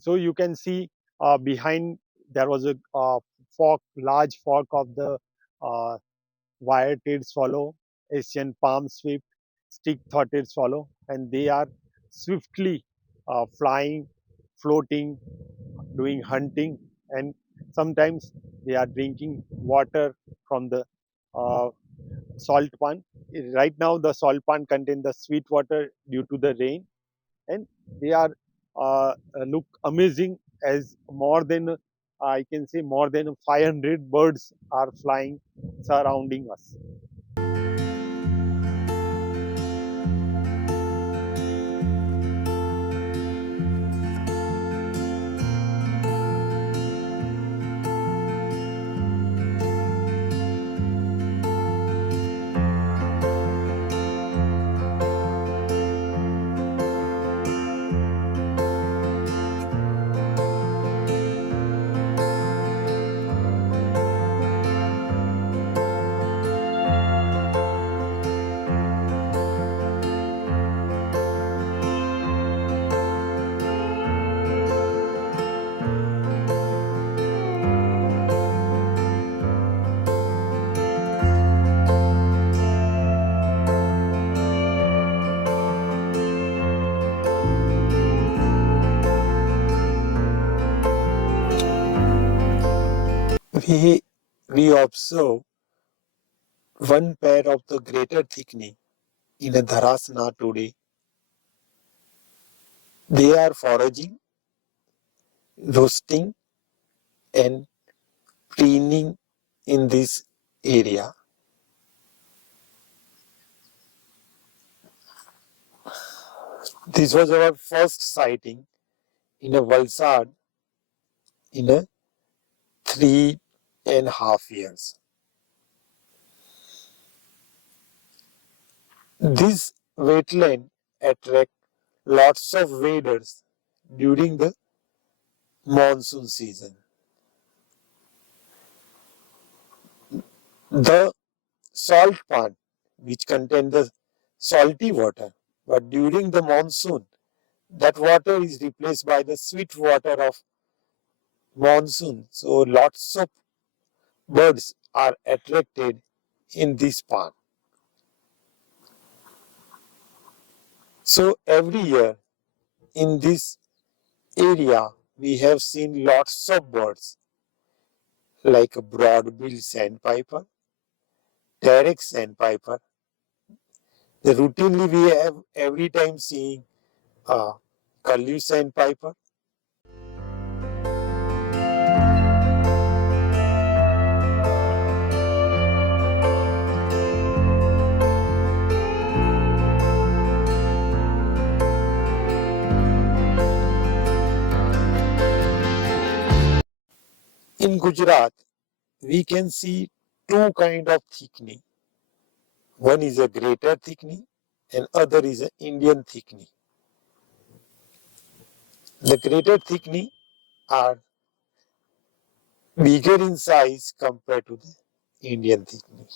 So you can see behind there was a large fork of the uh, wire-tailed swallow, Asian palm swift, stick-throated swallow, and they are swiftly flying, floating, doing hunting, and sometimes they are drinking water from the uh, salt pond. Right now, the salt pond contain the sweet water due to the rain, and they are look amazing as more than I can say more than 500 birds are flying surrounding us. We, we observe one pair of the greater thickening in a Dharasana today. They are foraging, roasting, and preening in this area. This was our first sighting in a Valsad in a 3.5 years. This wetland attracts lots of waders during the monsoon season. The salt pond, which contains the salty water, but during the monsoon, that water is replaced by the sweet water of monsoon. So lots of birds are attracted in this pond. So every year in this area, we have seen lots of birds like a broad-billed sandpiper, Derek sandpiper. The routinely we have every time seeing a Curlew Sandpiper. In Gujarat, we can see two kind of thickening. One is a greater thickening and other is an Indian thickening. The greater thickening are bigger in size compared to the Indian thickening.